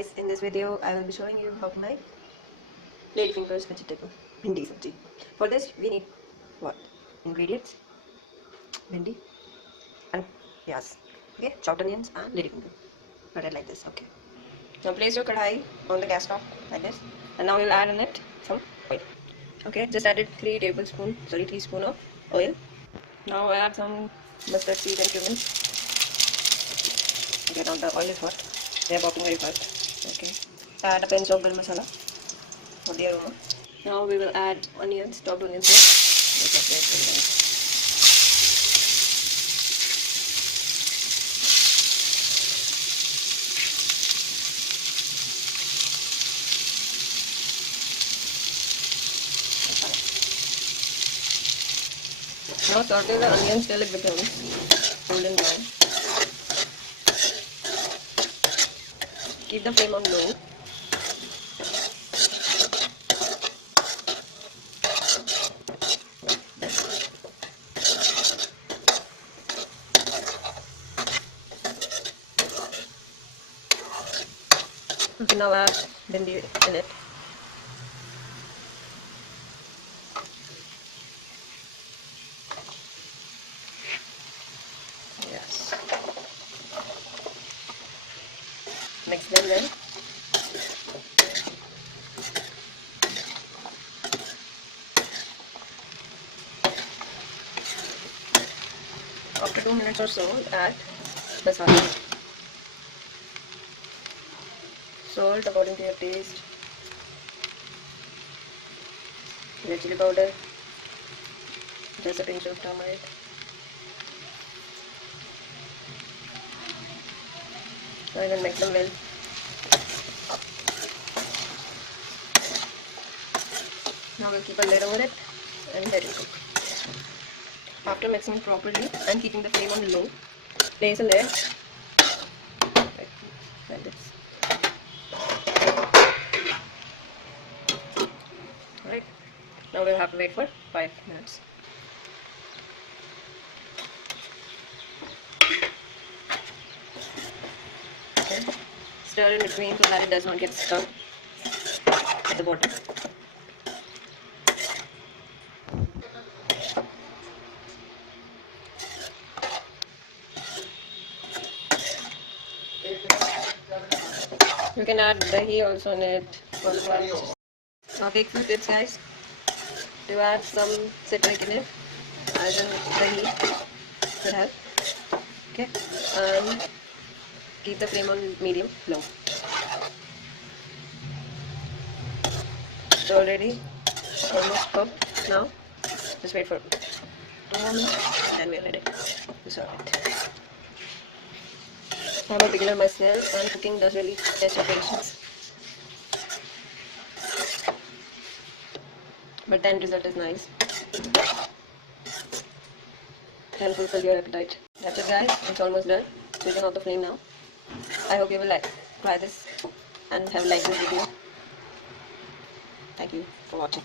guys, in this video I will be showing you how to make ladyfingers vegetable Bhindi sabji. For this we need what? Ingredients: Bhindi and yes, okay, chopped onions and ladyfinger. Cut it like this. Okay. Now place your kadhai on the gas top like this, and now we'll add in it some oil. Okay, just added 3 teaspoon of oil. Now add some mustard seeds and cumin. Okay, now the oil is hot. They are popping very fast. Okay. Add a pinch of garam masala for the aroma. Now we will add onions, chopped onions here. Now saute the onions till it becomes golden brown. Keep the flame on low. Okay, now add bhindi in it. Yes. Mix them well. After 2 minutes or so, add masala. Salt according to your taste. Red chili powder. Just a pinch of turmeric. And then mix them well. Now we'll keep a lid over it and let it cook. After mixing it properly and keeping the flame on low, place a lid like this. Alright, now we'll have to wait for 5 minutes. Okay. Stir in between so that it does not get stuck at the bottom. You can add dahi also in it for the crunch. Now take few tips, guys, to add some citric in it, as in dahi will help. Okay, and keep the flame on medium low. It's already almost cooked. Now just wait for 2 more minutes and then we're ready to serve it. I'm a beginner myself and cooking does really test your patience. But the end result is nice and fulfill your appetite. That's it, guys. It's almost done. Switching off the flame now. I hope you will try this and have liked this video. Thank you for watching.